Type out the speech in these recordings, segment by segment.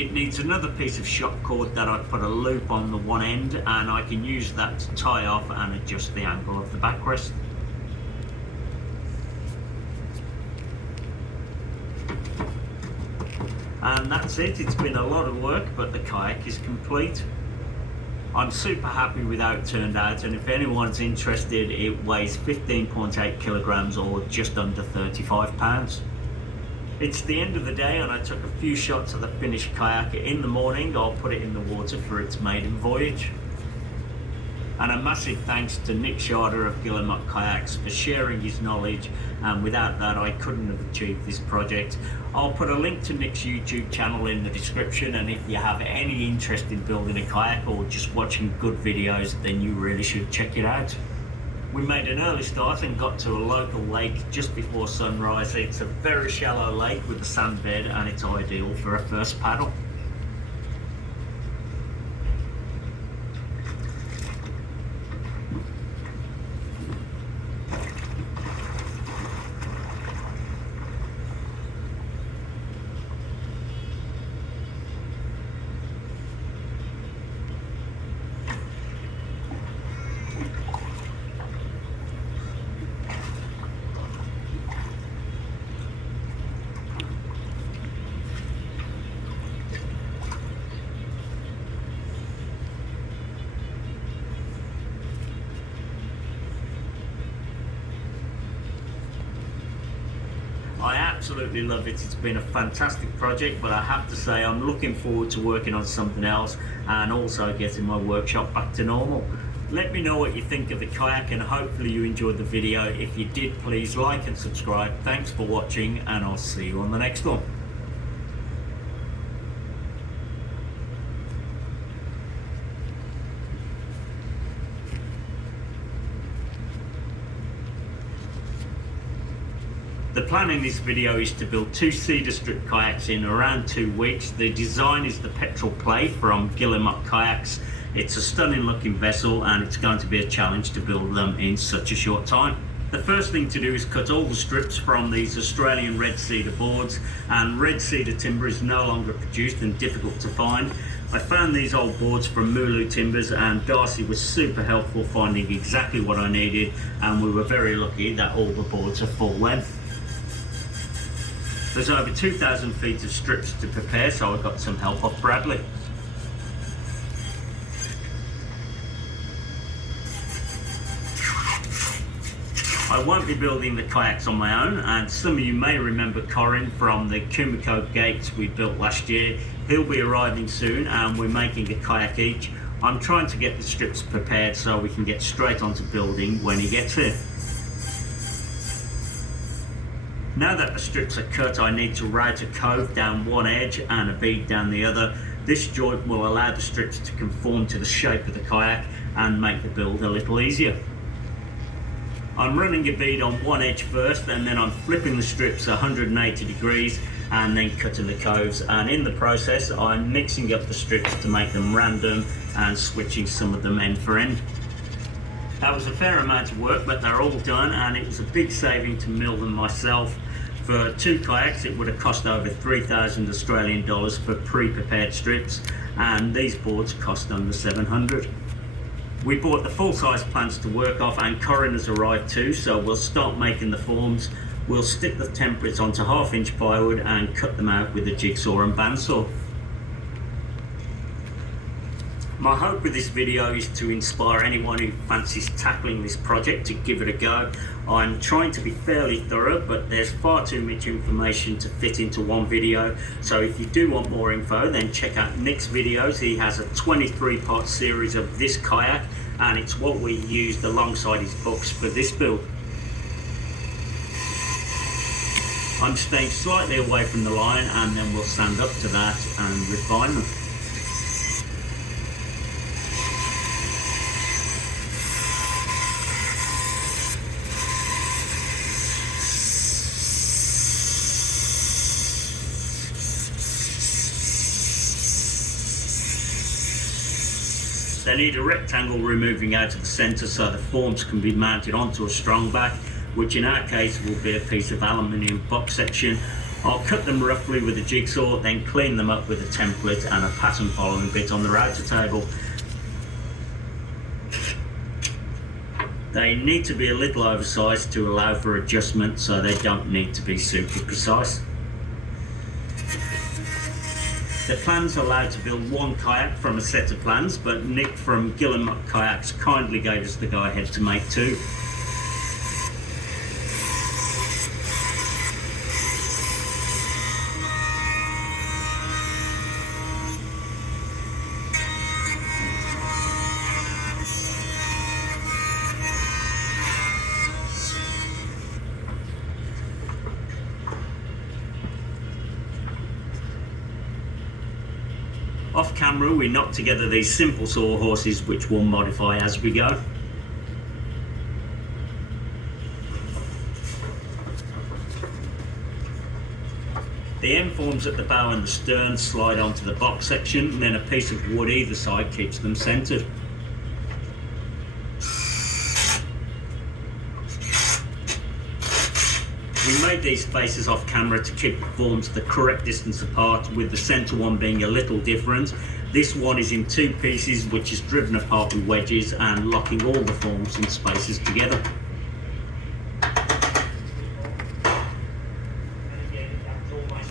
It needs another piece of shock cord that I put a loop on the one end, and I can use that to tie off and adjust the angle of the backrest. And that's it. It's been a lot of work, but the kayak is complete. I'm super happy with how it turned out, and if anyone's interested, it weighs 15.8 kilograms or just under 35 pounds. It's the end of the day and I took a few shots of the finished kayak. In the morning I'll put it in the water for its maiden voyage. And a massive thanks to Nick Sharder of Debridement Kayaks for sharing his knowledge, and without that I couldn't have achieved this project. I'll put a link to Nick's YouTube channel in the description, and if you have any interest in building a kayak or just watching good videos, then you really should check it out. We made an early start and got to a local lake just before sunrise. It's a very shallow lake with a sand bed and it's ideal for a first paddle. I absolutely love it. It's been a fantastic project, but I have to say I'm looking forward to working on something else and also getting my workshop back to normal. Let me know what you think of the kayak, and hopefully you enjoyed the video. If you did, please like and subscribe. Thanks for watching, and I'll see you on the next one. The plan in this video is to build 2 cedar strip kayaks in around 2 weeks. The design is the Petrol Play from Debridement Kayaks. It's a stunning looking vessel and it's going to be a challenge to build them in such a short time. The first thing to do is cut all the strips from these Australian red cedar boards, and red cedar timber is no longer produced and difficult to find. I found these old boards from Mooloo Timbers, and Darcy was super helpful finding exactly what I needed, and we were very lucky that all the boards are full length. There's over 2,000 feet of strips to prepare, so I got some help off Bradley. I won't be building the kayaks on my own, and some of you may remember Corin from the Kumiko gates we built last year. He'll be arriving soon and we're making a kayak each. I'm trying to get the strips prepared so we can get straight onto building when he gets here. Now that the strips are cut, I need to route a cove down one edge and a bead down the other. This joint will allow the strips to conform to the shape of the kayak and make the build a little easier. I'm running a bead on one edge first, and then I'm flipping the strips 180 degrees and then cutting the coves, and in the process I'm mixing up the strips to make them random and switching some of them end for end. That was a fair amount of work, but they're all done, and it was a big saving to mill them myself. For 2 kayaks it would have cost over 3,000 Australian dollars for pre-prepared strips, and these boards cost under 700. We bought the full-size plans to work off, and Corin has arrived too, so we'll start making the forms. We'll stick the templates onto 1/2-inch plywood and cut them out with a jigsaw and bandsaw. My hope with this video is to inspire anyone who fancies tackling this project to give it a go. I'm trying to be fairly thorough, but there's far too much information to fit into one video. So if you do want more info, then check out Nick's videos. He has a 23-part series of this kayak, and it's what we used alongside his books for this build. I'm staying slightly away from the line, and then we'll stand up to that and refine them. They need a rectangle removing out of the centre so the forms can be mounted onto a strong back, which in our case will be a piece of aluminium box section. I'll cut them roughly with a jigsaw, then clean them up with a template and a pattern following bit on the router table. They need to be a little oversized to allow for adjustment, so they don't need to be super precise. The plans allow to build one kayak from a set of plans, but Nick from Debridement Kayaks kindly gave us the go-ahead to make two. Off camera, we knock together these simple sawhorses, which we'll modify as we go. The end forms at the bow and the stern slide onto the box section, and then a piece of wood either side keeps them centered. We made these spaces off camera to keep the forms the correct distance apart, with the centre one being a little different. This one is in two pieces, which is driven apart with wedges and locking all the forms and spaces together.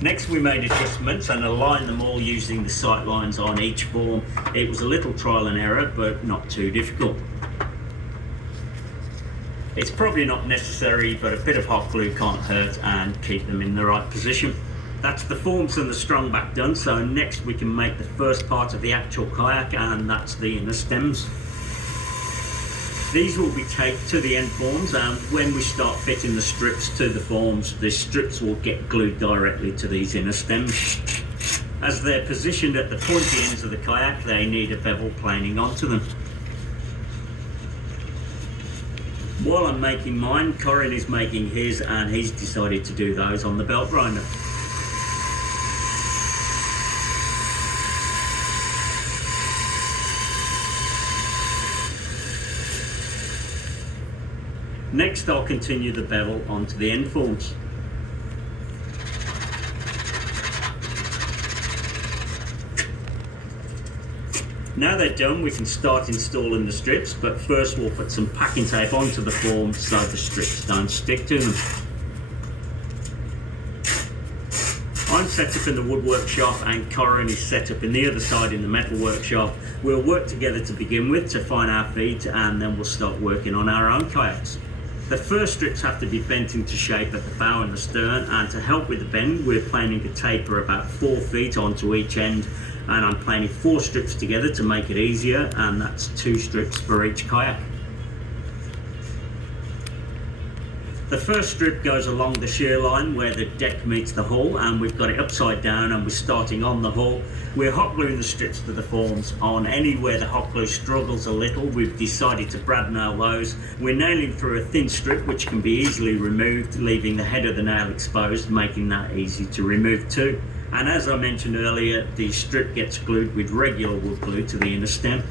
Next, we made adjustments and aligned them all using the sight lines on each form. It was a little trial and error, but not too difficult. It's probably not necessary, but a bit of hot glue can't hurt and keep them in the right position. That's the forms and the strong back done, so next we can make the first part of the actual kayak, and that's the inner stems. These will be taped to the end forms, and when we start fitting the strips to the forms, the strips will get glued directly to these inner stems. As they're positioned at the pointy ends of the kayak, they need a bevel planing onto them. While I'm making mine, Corin is making his, and he's decided to do those on the belt grinder. Next, I'll continue the bevel onto the end forms. Now they're done, we can start installing the strips, but first we'll put some packing tape onto the form so the strips don't stick to them. I'm set up in the wood workshop and Corin is set up in the other side in the metal workshop. We'll work together to begin with to find our feet, and then we'll start working on our own kayaks. The first strips have to be bent into shape at the bow and the stern, and to help with the bend we're planning to taper about 4 feet onto each end, and I'm planing 4 strips together to make it easier, and that's 2 strips for each kayak. The first strip goes along the shear line where the deck meets the hull, and we've got it upside down and we're starting on the hull. We're hot gluing the strips to the forms. On anywhere the hot glue struggles a little, we've decided to brad nail those. We're nailing through a thin strip which can be easily removed, leaving the head of the nail exposed, making that easy to remove too. And as I mentioned earlier, the strip gets glued with regular wood glue to the inner stem.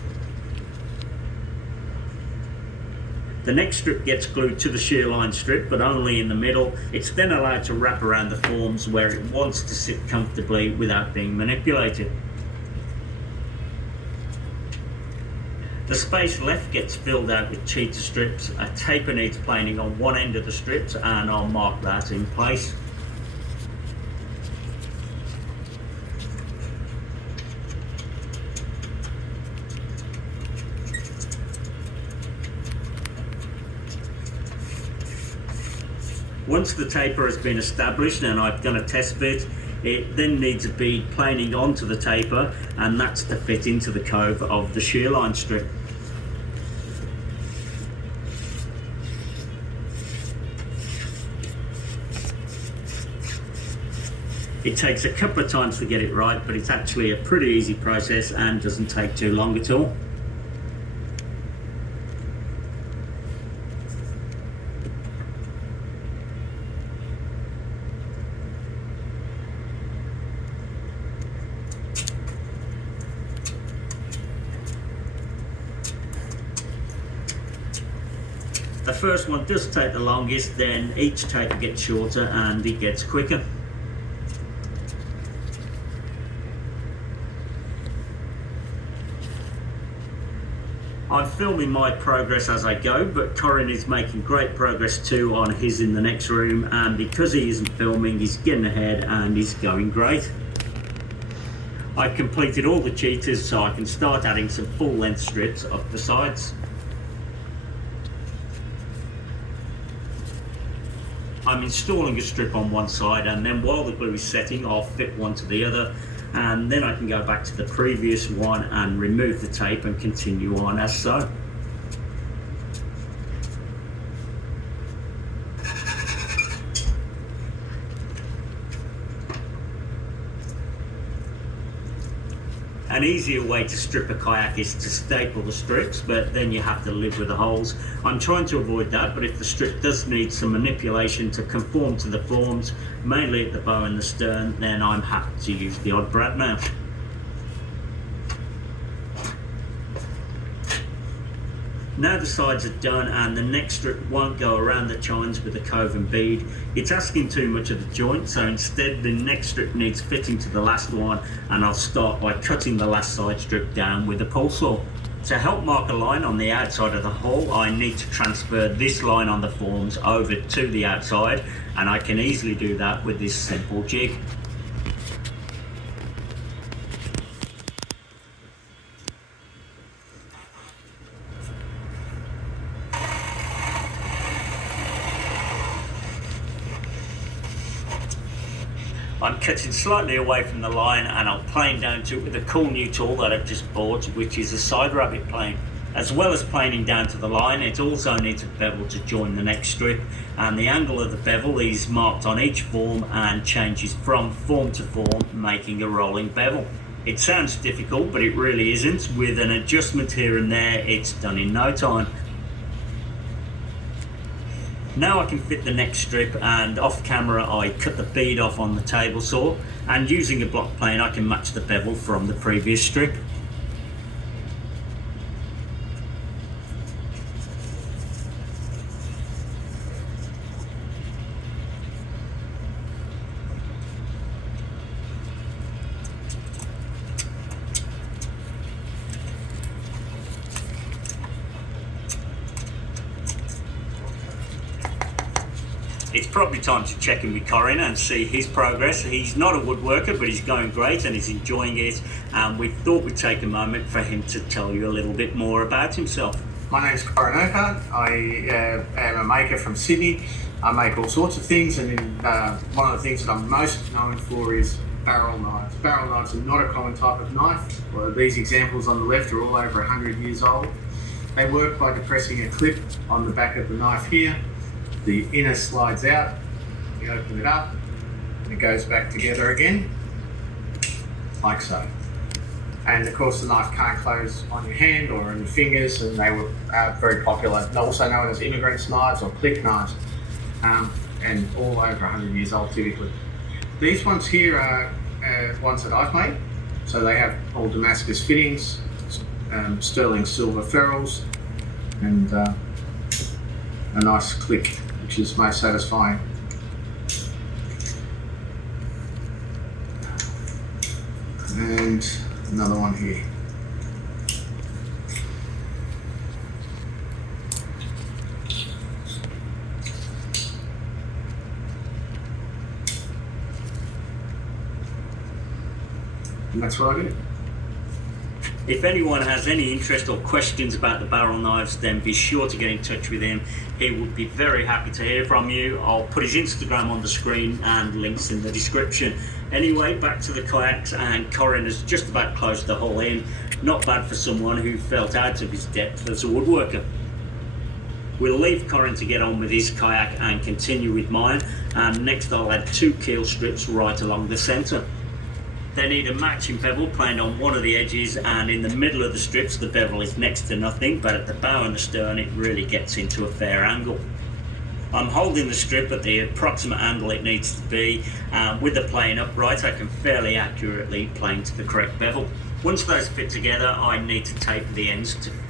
The next strip gets glued to the shear line strip, but only in the middle. It's then allowed to wrap around the forms where it wants to sit comfortably without being manipulated. The space left gets filled out with cheater strips. A taper needs planing on one end of the strips, and I'll mark that in place. Once the taper has been established and I've done a test fit, it then needs to be planing onto the taper, and that's to fit into the cove of the shear line strip. It takes a couple of times to get it right, but it's actually a pretty easy process and doesn't take too long at all. The first one does take the longest, then each taper gets shorter and it gets quicker. I'm filming my progress as I go, but Corin is making great progress too on his in the next room, and because he isn't filming, he's getting ahead and he's going great. I've completed all the cheaters, so I can start adding some full length strips up the sides. I'm installing a strip on one side, and then while the glue is setting, I'll fit one to the other, and then I can go back to the previous one and remove the tape and continue on as so. An easier way to strip a kayak is to staple the strips, but then you have to live with the holes. I'm trying to avoid that, but if the strip does need some manipulation to conform to the forms, mainly at the bow and the stern, then I'm happy to use the odd brad mount. Now the sides are done and the next strip won't go around the chines with the cove and bead. It's asking too much of the joint, so instead the next strip needs fitting to the last one, and I'll start by cutting the last side strip down with a pull saw. To help mark a line on the outside of the hole, I need to transfer this line on the forms over to the outside, and I can easily do that with this simple jig. I'm cutting slightly away from the line and I'll plane down to it with a cool new tool that I've just bought, which is a side rabbit plane. As well as planing down to the line, it also needs a bevel to join the next strip, and the angle of the bevel is marked on each form and changes from form to form, making a rolling bevel. It sounds difficult, but it really isn't. With an adjustment here and there, it's done in no time. Now I can fit the next strip, and off camera I cut the bead off on the table saw, and using a block plane I can match the bevel from the previous strip. It's probably time to check in with Corin and see his progress. He's not a woodworker, but he's going great and he's enjoying it. And we thought we'd take a moment for him to tell you a little bit more about himself. My name's Corin Urquhart. I am a maker from Sydney. I make all sorts of things, and one of the things that I'm most known for is barrel knives. Barrel knives are not a common type of knife. Well, these examples on the left are all over 100 years old. They work by depressing a clip on the back of the knife here. The inner slides out, you open it up, and it goes back together again, like so. And of course the knife can't close on your hand or on your fingers, and they were very popular. They're also known as immigrants' knives or click knives, and all over 100 years old typically. These ones here are ones that I've made. So they have all Damascus fittings, sterling silver ferrules, and a nice click, which is most satisfying. And another one here. And that's what I do. If anyone has any interest or questions about the barrel knives, then be sure to get in touch with him. He would be very happy to hear from you. I'll put his Instagram on the screen and links in the description. Anyway, back to the kayaks, and Corin has just about closed the hole in. Not bad for someone who felt out of his depth as a woodworker. We'll leave Corin to get on with his kayak and continue with mine, and next I'll add 2 keel strips right along the centre. They need a matching bevel planed on one of the edges, and in the middle of the strips the bevel is next to nothing, but at the bow and the stern it really gets into a fair angle. I'm holding the strip at the approximate angle it needs to be. With the plane upright I can fairly accurately plane to the correct bevel. Once those fit together I need to taper the ends to fit